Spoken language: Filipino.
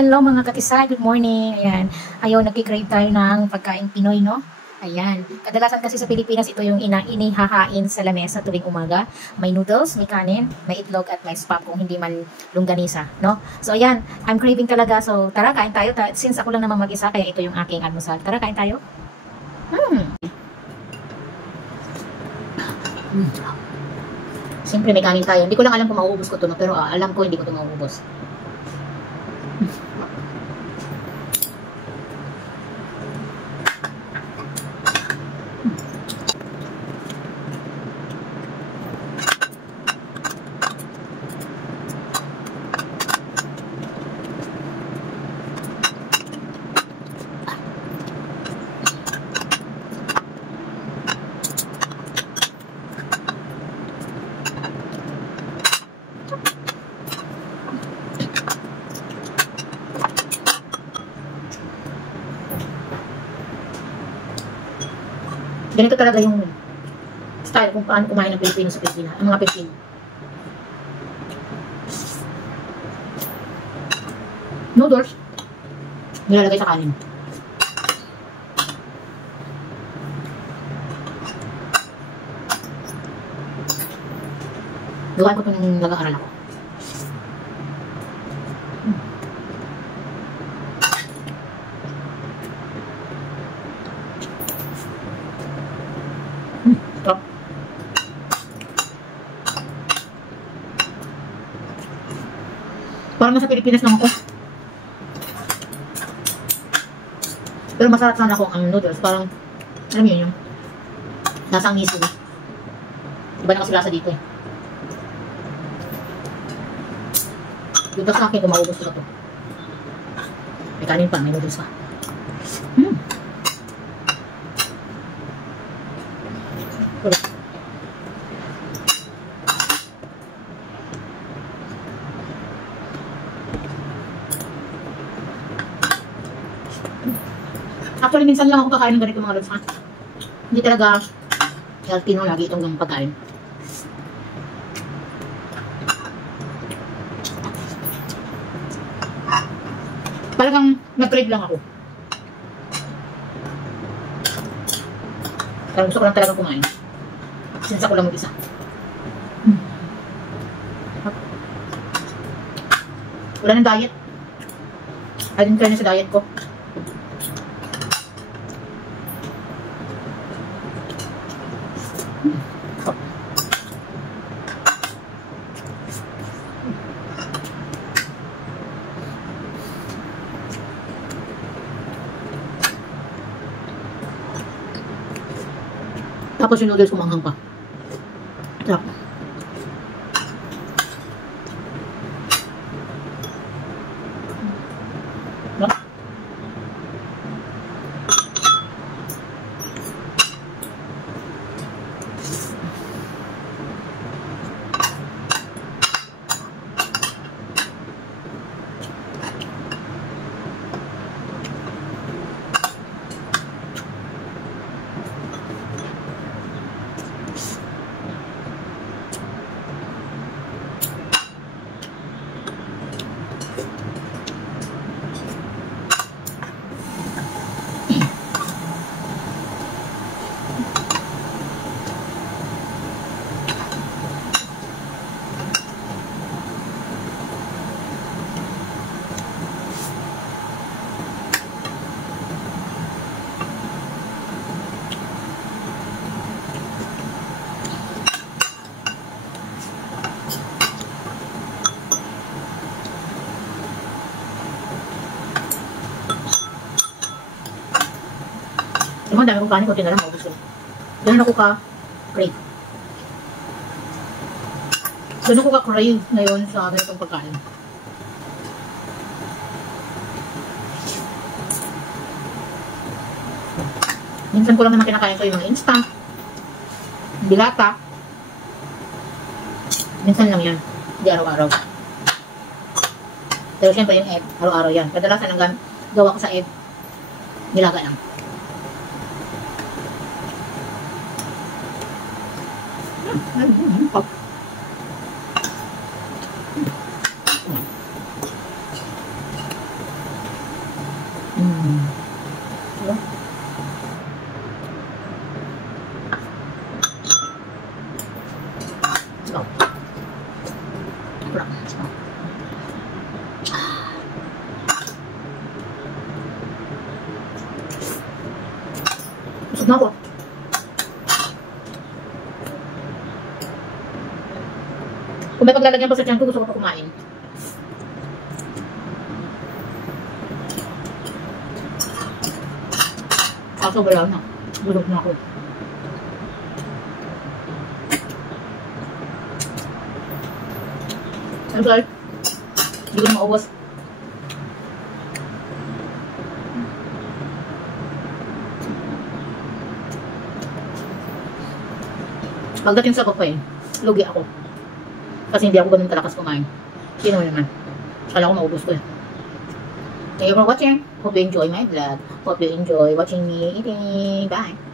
Hello mga katisay, good morning. Ayan, ayaw nagkikrave tayo ng pagkain Pinoy, no? Ayan, kadalasan kasi sa Pilipinas ito yung inihahain sa lamesa tuwing umaga. May noodles, may kanin, may itlog at may spam kung hindi man longganisa, no? So ayan, I'm craving talaga. So tara, kain tayo. Since ako lang naman mag-isa, kaya ito yung aking almusal. Tara, kain tayo. Siyempre may kanin tayo. Hindi ko lang alam kung mauubos ko ito, no? Pero alam ko hindi ko ito mauubos. Ganito talaga yung style kung paano kumain ng Pilipino sa Pilipinas, ang mga Pilipino. Noodles, nilalagay sa kanin. Gawan ko ito nung nag-aaral ako. Stop. Parang nasa Pilipinas lang ako. Pero masarap sana ako ang noodles. Parang, alam yun yung nasa ang miso na. Iba na kasi lasa dito eh. Yung sa akin, kung maubos ko na ito. May kanin pa, may noodles pa. Actually, minsan lang ako kakain ng ganito mga lods. Hindi talaga healthy no, lagi itong pagkain. Talagang nag-crave lang ako. Pero gusto ko lang talaga kumain. Since ako lang mag-isa. Wala ng diet. I didn't try na sa diet ko. Tapos yung noodles kumanghang pa. Sarap. Ang dami kong kanin ko, tinalang maubos ko. Ganun ako ka-crave. Ganun ako ka-crave ngayon sa ganitong pagkain. Minsan ko lang naman kinakain ko yung mga instant, dilata. Minsan lang yan. Hindi araw-araw. Pero syempre yung egg, araw-araw yan. Kadalasan ang gawa ko sa egg, nilaga lang. Diba? So. Busog na ako. Kung may paglalagyan pa sa tiyan ko, gusto ko pa kumain. Kaso wala na. Busog na ako. I'm sorry. Hindi ko na mauwas. Pagdating sa buffet, lugi ako. Kasi hindi ako ganun kalakas kumain. Sino naman? Kala ko maubos ko eh. Thank you for watching. Hope you enjoy my vlog. Hope you enjoy watching me eating. Bye!